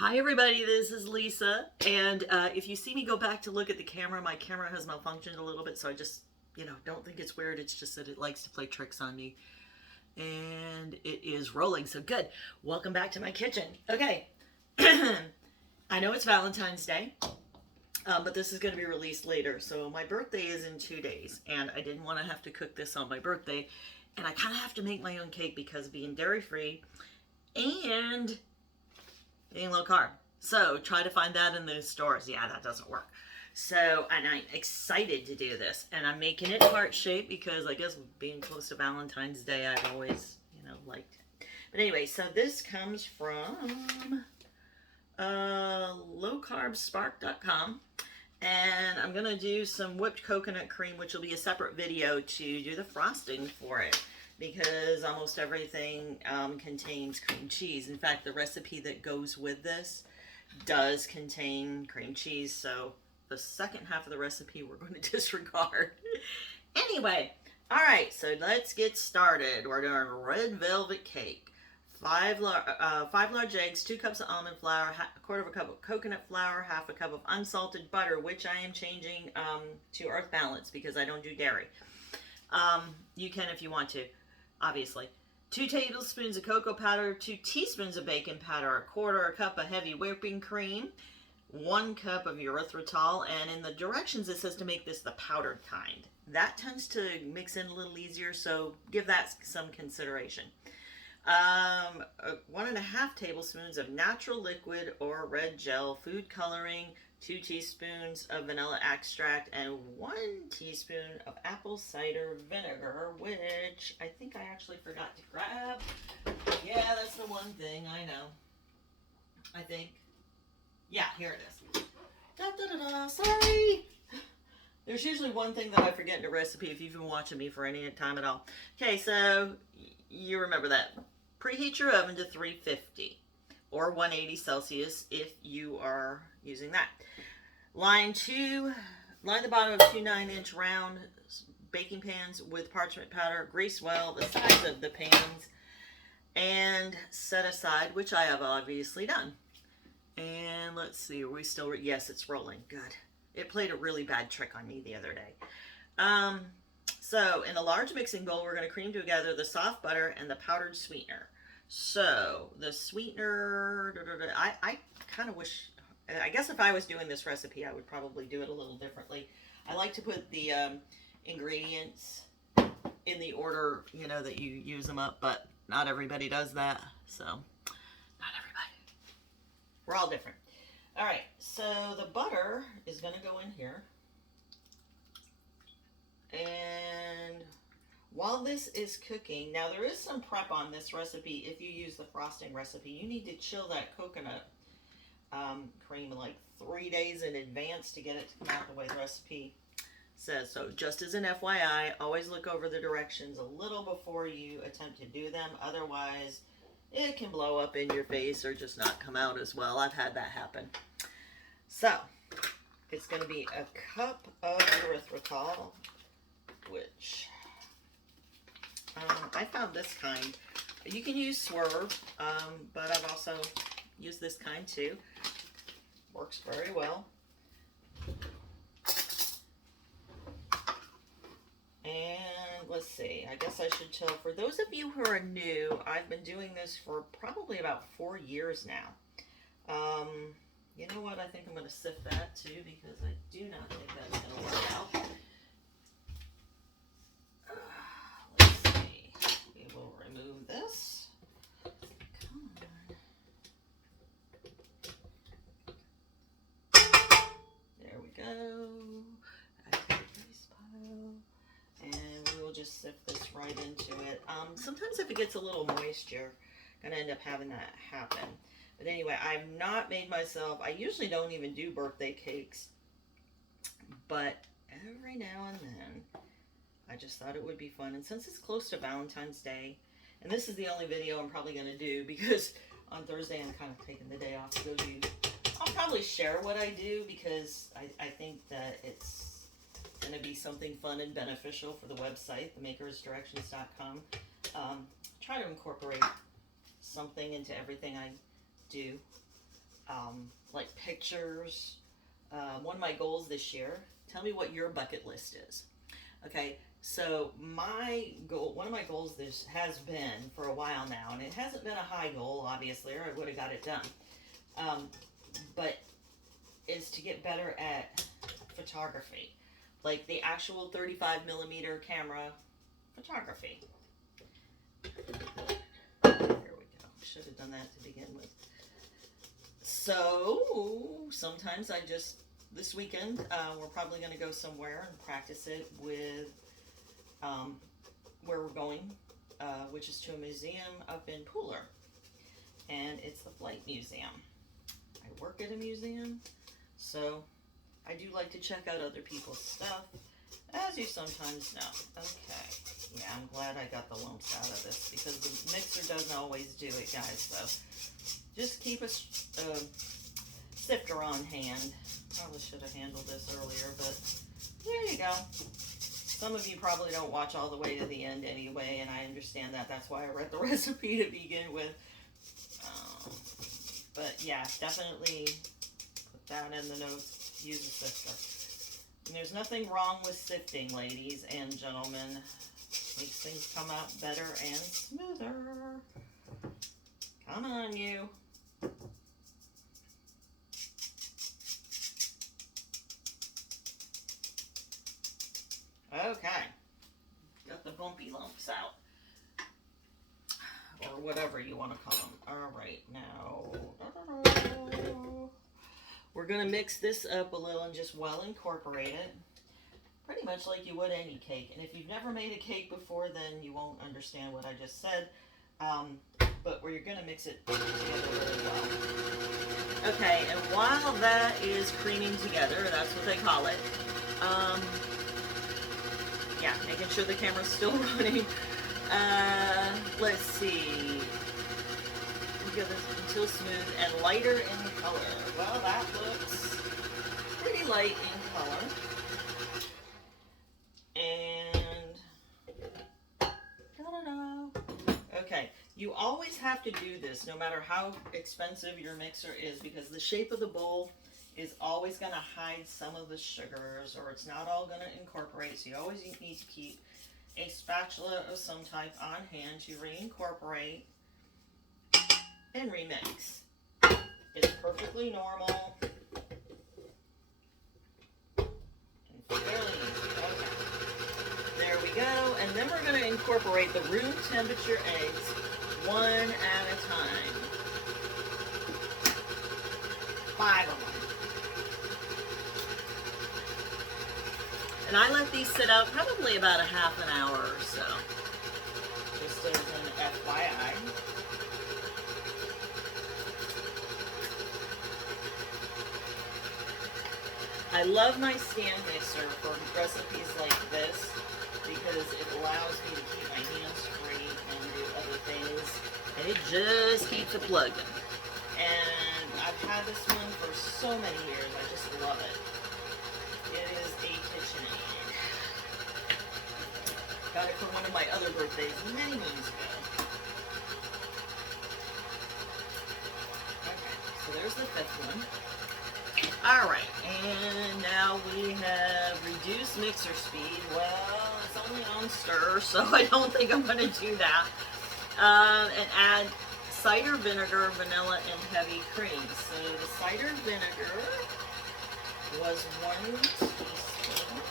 Hi everybody, this is Lisa, and if you see me go back to look at the camera, my camera has malfunctioned a little bit, so I just, don't think it's weird. It's just that it likes to play tricks on me, and it is rolling, so good. Welcome back to my kitchen. Okay, I know it's Valentine's Day, but this is going to be released later, so my birthday is in 2 days, and I didn't want to have to cook this on my birthday, and I kind of have to make my own cake because being dairy-free and being low carb. So try to find that in the stores. Yeah, that doesn't work. So, and I'm excited to do this. And I'm making it heart shaped because I guess being close to Valentine's Day, I've always, liked it. But anyway, so this comes from lowcarbspark.com. And I'm going to do some whipped coconut cream, which will be a separate video to do the frosting for it, because almost everything contains cream cheese. In fact, the recipe that goes with this does contain cream cheese, so the second half of the recipe we're going to disregard. Anyway, all right, so let's get started. We're doing a red velvet cake. 5 large eggs, 2 cups of almond flour, a quarter of a cup of coconut flour, half a cup of unsalted butter, which I am changing to Earth Balance because I don't do dairy. You can if you want to, obviously. 2 tablespoons of cocoa powder, 2 teaspoons of baking powder, a quarter a cup of heavy whipping cream, 1 cup of erythritol, and in the directions it says to make this the powdered kind. That tends to mix in a little easier, so give that some consideration. 1.5 tablespoons of natural liquid or red gel food coloring, 2 teaspoons of vanilla extract, and 1 teaspoon of apple cider vinegar, which I think I actually forgot to grab. Yeah, that's the one thing, I know. I think. Yeah, here it is. Sorry! There's usually one thing that I forget in a recipe if you've been watching me for any time at all. Okay, so you remember that. Preheat your oven to 350 or 180 Celsius if you are using that. Line the bottom of 2 9-inch round baking pans with parchment powder. Grease well the sides of the pans and set aside, which I have obviously done. And let's see, are we still? Yes, it's rolling. Good. It played a really bad trick on me the other day. So in a large mixing bowl, we're going to cream together the soft butter and the powdered sweetener. So the sweetener, I kind of wish, I guess if I was doing this recipe, I would probably do it a little differently. I like to put the ingredients in the order, that you use them up, but not everybody does that. So not everybody. We're all different. All right, so the butter is going to go in here. And while this is cooking, now there is some prep on this recipe. If you use the frosting recipe, you need to chill that coconut cream like 3 days in advance to get it to come out the way the recipe says. So just as an FYI, always look over the directions a little before you attempt to do them. Otherwise, it can blow up in your face or just not come out as well. I've had that happen. So it's going to be a cup of erythritol, which I found this kind. You can use Swerve, but I've also used this kind too. Works very well. And let's see, I guess I should tell, for those of you who are new, I've been doing this for probably about 4 years now. You know what, I think I'm going to sift that too, because I do not think that's going to work out. Let's see, we will remove this. Come on. There we go. Add to the grease pile. And we will just sift this right into it. Sometimes if it gets a little moist, you're going to end up having that happen. But anyway, I've not made myself, I usually don't even do birthday cakes, but every now and then, I just thought it would be fun. And since it's close to Valentine's Day, and this is the only video I'm probably going to do because on Thursday I'm kind of taking the day off to go do, I'll probably share what I do because I think that it's going to be something fun and beneficial for the website, themakersdirections.com. Try to incorporate something into everything I do. like pictures. One of my goals this year. Tell me what your bucket list is. Okay, so my goal, one of my goals this has been for a while now, and it hasn't been a high goal, obviously, or I would have got it done. But is to get better at photography, like the actual 35 millimeter camera photography. There we go. Should have done that to begin with. So sometimes I just, this weekend, we're probably going to go somewhere and practice it with where we're going, which is to a museum up in Pooler. And it's the Flight Museum. I work at a museum, so I do like to check out other people's stuff, as you sometimes know. Okay, yeah, I'm glad I got the lumps out of this, because the mixer doesn't always do it, guys, so just keep a sifter on hand. Probably should have handled this earlier, but there you go. Some of you probably don't watch all the way to the end anyway, and I understand that. That's why I read the recipe to begin with. But yeah, definitely put that in the notes. Use a sifter. And there's nothing wrong with sifting, ladies and gentlemen. Makes things come out better and smoother. Come on, you. Okay. Got the bumpy lumps out. Or whatever you want to call them. All right, now we're going to mix this up a little and just well incorporate it. Pretty much like you would any cake. And if you've never made a cake before, then you won't understand what I just said. But we're going to mix it together really well. Okay, and while that is creaming together, that's what they call it. Yeah, making sure the camera's still running. Let's see. Get this until smooth and lighter in color. Well, that looks pretty light in color. And okay, you always have to do this no matter how expensive your mixer is, because the shape of the bowl is always going to hide some of the sugars, or it's not all going to incorporate. So you always need to keep a spatula of some type on hand to reincorporate and remix. It's perfectly normal and fairly easy. Okay. There we go. And then we're going to incorporate the room temperature eggs one at a time. 5 of them. And I let these sit out probably about a half an hour or so. Just as an FYI. I love my stand mixer for recipes like this because it allows me to keep my hands free and do other things. And it just keeps it plugged in. And I've had this one for so many years. I just love it. It is a KitchenAid. Got it for one of my other birthdays many moons ago. Okay, so there's the 5th one. Alright, and now we have reduced mixer speed. Well, it's only on stir, so I don't think I'm going to do that. And add cider vinegar, vanilla, and heavy cream. So the cider vinegar was 1 teaspoon.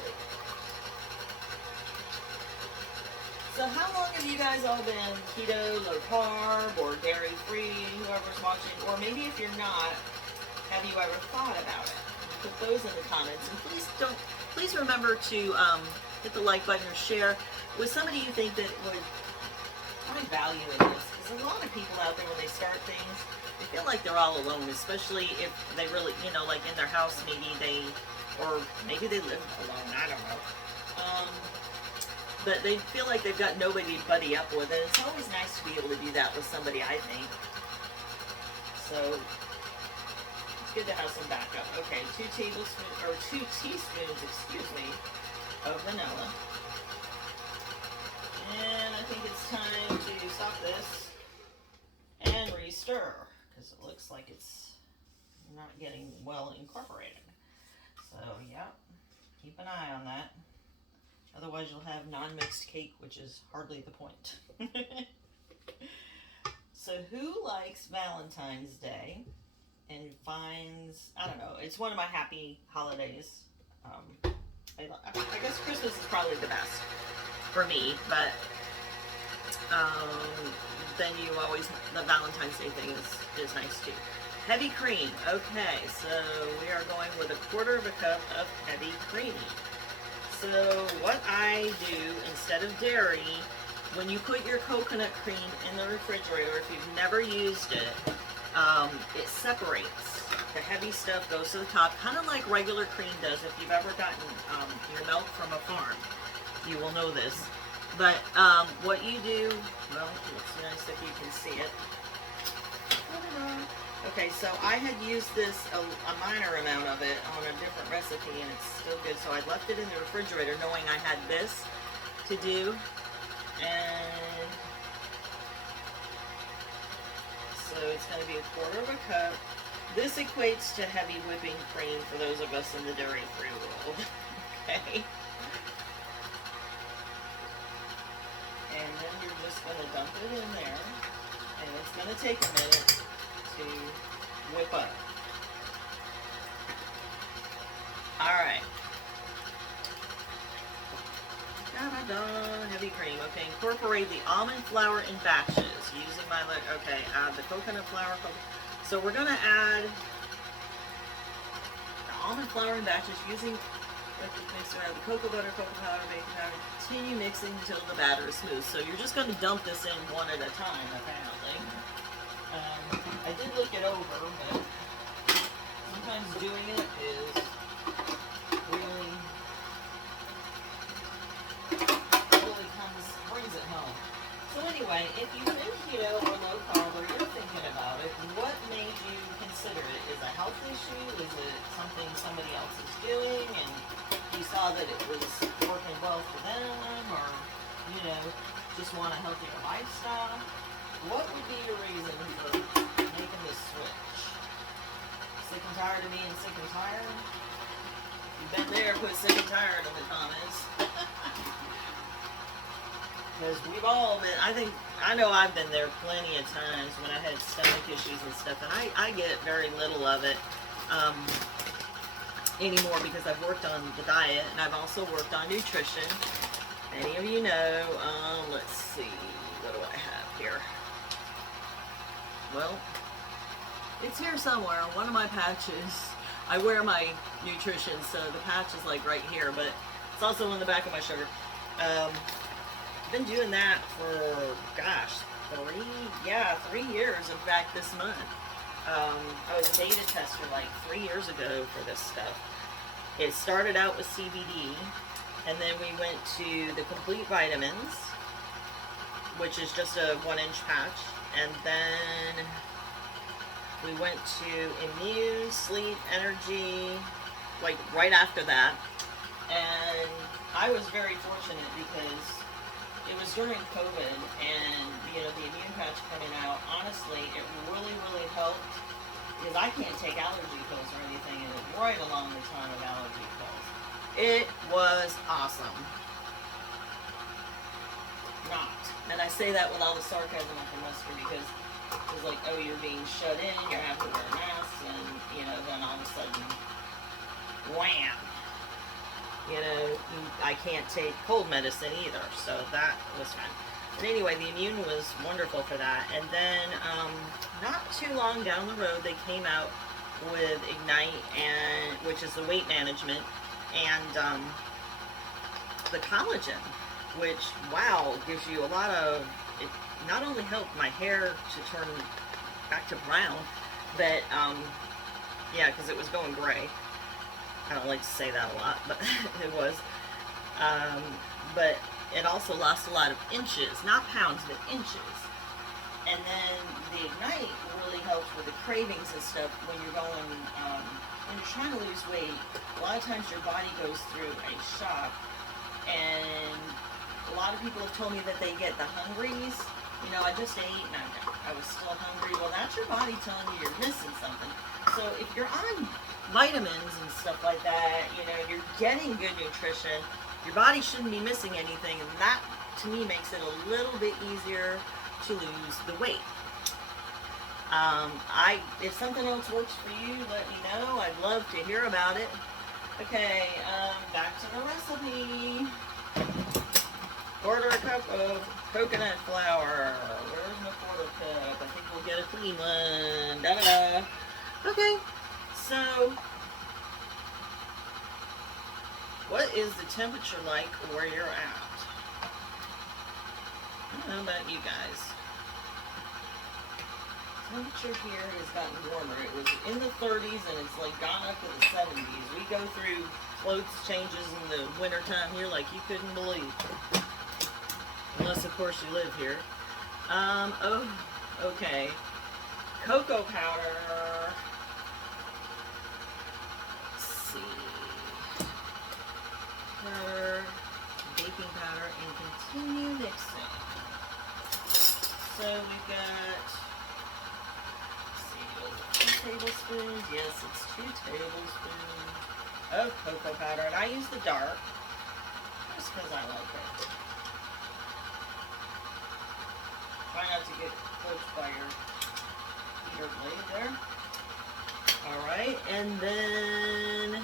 So how long have you guys all been keto, low carb, or dairy free, whoever's watching? Or maybe if you're not, have you ever thought about it? Put those in the comments. And please remember to hit the like button or share with somebody you think that would find value in this. Because a lot of people out there, when they start things, they feel like they're all alone, especially if they really, like in their house, maybe they live alone, I don't know. But they feel like they've got nobody to buddy up with, and it's always nice to be able to do that with somebody, I think. So it's good to have some backup. Okay, 2 teaspoons, of vanilla. And I think it's time to stop this and re-stir, because it looks like it's not getting well incorporated. So, yeah, keep an eye on that. Otherwise, you'll have non-mixed cake, which is hardly the point. So, who likes Valentine's Day and finds, I don't know, it's one of my happy holidays. I guess Christmas is probably the best for me, but then you always, the Valentine's Day thing is nice too. Heavy cream. Okay, so we are going with 1/4 cup of heavy cream. So what I do instead of dairy, when you put your coconut cream in the refrigerator, if you've never used it, it separates. The heavy stuff goes to the top, kind of like regular cream does. If you've ever gotten your milk from a farm, you will know this. But what you do, well, it's nice if you can see it. Okay, so I had used this, a minor amount of it on a different recipe, and it's still good. So I left it in the refrigerator knowing I had this to do. And so it's going to be 1/4 cup. This equates to heavy whipping cream for those of us in the dairy-free world. Okay. And then you're just going to dump it in there. And it's going to take a minute to whip up. Alright. Heavy cream. Okay, incorporate the almond flour in batches using my, okay, add the coconut flour. So we're going to add the almond flour in batches using mixer, add the cocoa butter, cocoa powder, baking powder. Continue mixing until the batter is smooth. So you're just going to dump this in one at a time, apparently. I did look it over, but sometimes doing it is really brings it home. So anyway, if you think keto or low carb, or you're thinking about it, what made you consider it? Is it a health issue? Is it something somebody else is doing and you saw that it was working well for them, or just want a healthier lifestyle? What would be your reason for making this switch? Sick and tired of being sick and tired? You've been there, put sick and tired in the comments. Because we've all been, I know I've been there plenty of times when I had stomach issues and stuff, and I get very little of it anymore because I've worked on the diet, and I've also worked on nutrition. Many of you know, let's see, what do I have here? Well, it's here somewhere, one of my patches. I wear my nutrition, so the patch is like right here, but it's also on the back of my shirt. I've been doing that for, gosh, 3 years, in fact, this month. I was a beta tester like 3 years ago for this stuff. It started out with CBD, and then we went to the complete vitamins, which is just a 1-inch patch, and then we went to immune, sleep, energy, like right after that. And I was very fortunate because it was during COVID, and the immune patch coming out, honestly, it really, really helped, because I can't take allergy pills or anything, and it's right along the time of allergy pills. It was awesome. And I say that with all the sarcasm I can muster, because it was like, oh, you're being shut in, you have to wear masks, and then all of a sudden, wham! I can't take cold medicine either, so that was fun. But anyway, the immune was wonderful for that. And then, not too long down the road, they came out with Ignite, which is the weight management, and the collagen, which, wow, gives you a lot of, it not only helped my hair to turn back to brown, but, yeah, because it was going gray. I don't like to say that a lot, but it was. But it also lost a lot of inches, not pounds, but inches. And then the Ignite really helps with the cravings and stuff when you're going, when you're trying to lose weight. A lot of times your body goes through a shock, and a lot of people have told me that they get the hungries. I just ate and I was still hungry. Well, that's your body telling you you're missing something. So if you're on vitamins and stuff like that, you know, you're getting good nutrition. Your body shouldn't be missing anything, and that to me makes it a little bit easier to lose the weight. If something else works for you, let me know. I'd love to hear about it. Okay, back to the recipe. Quarter cup of coconut flour. Where's my quarter cup? I think we'll get a clean one. Da-da-da. Okay, so what is the temperature like where you're at? I don't know about you guys. Temperature here has gotten warmer. It was in the 30s and it's like gone up to the 70s. We go through clothes changes in the wintertime here like you couldn't believe. Unless, of course, you live here. Oh, okay. Cocoa powder. Let's see. Powder, baking powder, and continue mixing. So we've got, let's see, was it 2 tablespoons? Yes, it's 2 tablespoons of cocoa powder. And I use the dark, just because I like it. Try not to get poached by your heater blade there. Alright, and then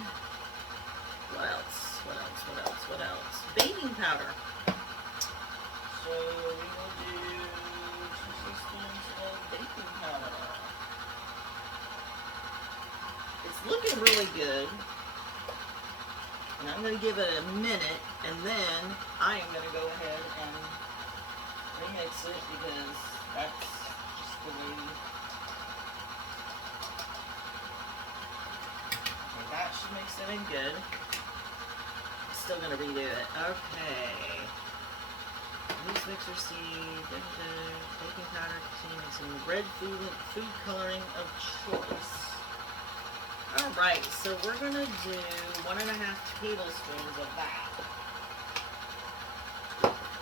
what else? What else? Baking powder. So we will do 2 teaspoons of baking powder. It's looking really good. And I'm going to give it a minute, and then I am going to go ahead and remix it because that's just the way. Okay, that should mix it in good. Still gonna redo it. Okay. Loose mixer seed, baking powder, containing some red food coloring of choice. Alright, so we're gonna do 1.5 tablespoons of that.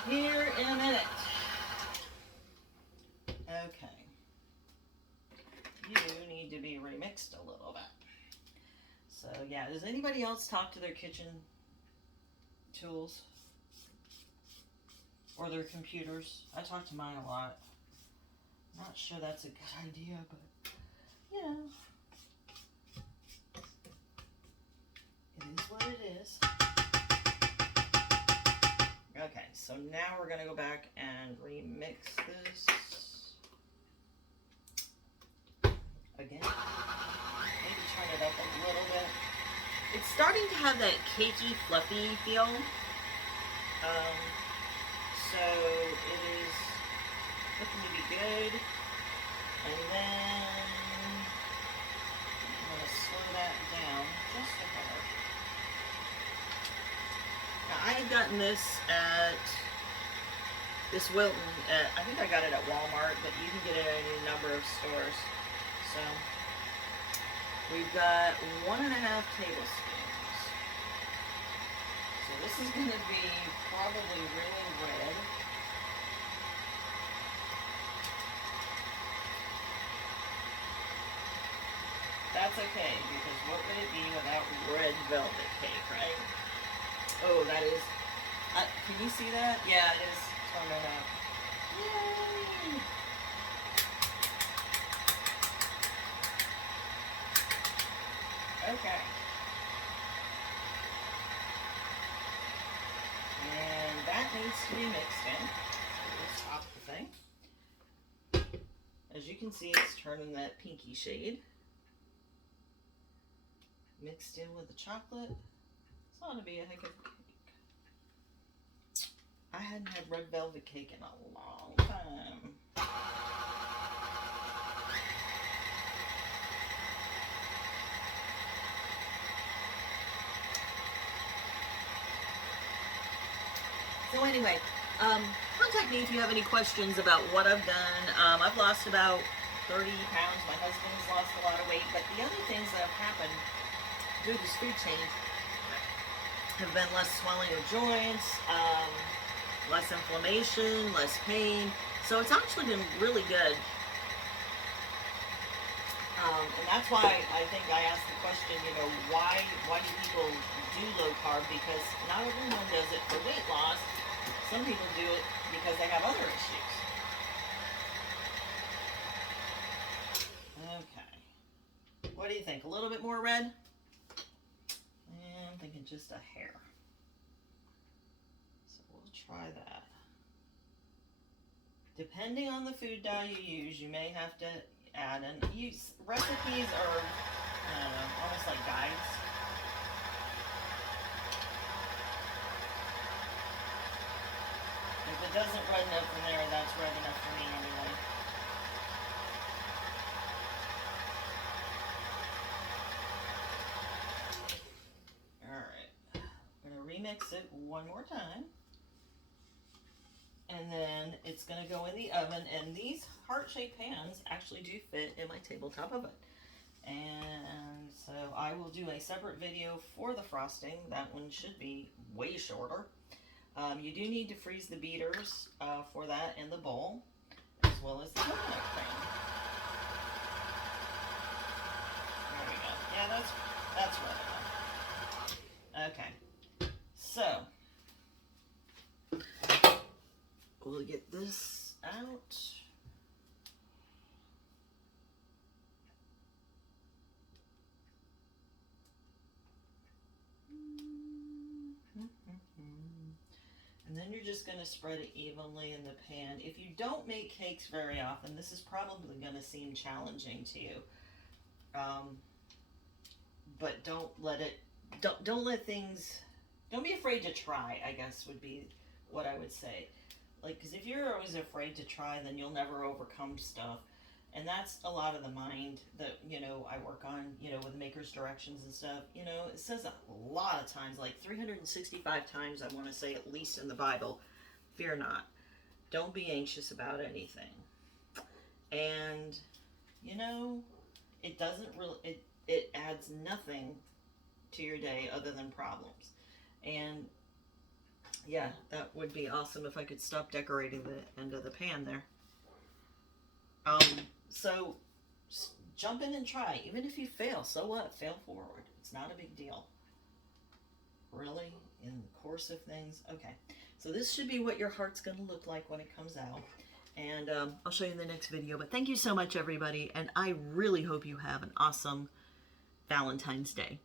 Here in a minute. Okay. You need to be remixed a little bit. So yeah, does anybody else talk to their kitchen tools? Or their computers? I talk to mine a lot. Not sure that's a good idea, but you know. It is what it is. Okay, so now we're gonna go back and remix this. Again, maybe turn it up a little bit. It's starting to have that cakey, fluffy feel. So it is looking to be good. And then I'm going to slow that down just a hair. Now I had gotten this at this Wilton. I think I got it at Walmart, but you can get it at any number of stores. So we've got 1.5 tablespoons. So this is going to be probably really red. That's okay, because what would it be without red velvet cake, right? Oh, that is... can you see that? Yeah, it is turning up. Yay! Okay. And that needs to be mixed in. So we'll stop the thing. As you can see, it's turning that pinky shade. Mixed in with the chocolate. This ought to be a heck of a cake. I hadn't had red velvet cake in a long time. So anyway, contact me if you have any questions about what I've done. I've lost about 30 pounds. My husband's lost a lot of weight. But the other things that have happened due to this food change have been less swelling of joints, less inflammation, less pain. So it's actually been really good. And that's why I think I asked the question, why do people do low carb? Because not everyone does it for weight loss. Some people do it because they have other issues. Okay. What do you think? A little bit more red? I'm thinking just a hair. So we'll try that. Depending on the food dye you use, you may have to add, and recipes are, I don't know, almost like guides. If it doesn't redden up from there, that's red enough for me anyway. Alright, I'm going to remix it one more time. And then it's going to go in the oven, and these heart-shaped pans actually do fit in my tabletop oven. And so I will do a separate video for the frosting. That one should be way shorter. You do need to freeze the beaters for that in the bowl, as well as the coconut cream. There we go. Yeah, that's right enough. Okay, so we'll get this out. And then you're just going to spread it evenly in the pan. If you don't make cakes very often, this is probably going to seem challenging to you. But don't be afraid to try, I guess would be what I would say. Like, because if you're always afraid to try, then you'll never overcome stuff. And that's a lot of the mind that, I work on, with maker's directions and stuff. It says a lot of times, like 365 times, I want to say, at least in the Bible, fear not. Don't be anxious about anything. And, it doesn't really, it adds nothing to your day other than problems. And yeah, that would be awesome if I could stop decorating the end of the pan there. So jump in and try. Even if you fail, so what? Fail forward. It's not a big deal. Really? In the course of things? Okay. So this should be what your heart's going to look like when it comes out. And I'll show you in the next video. But thank you so much, everybody. And I really hope you have an awesome Valentine's Day.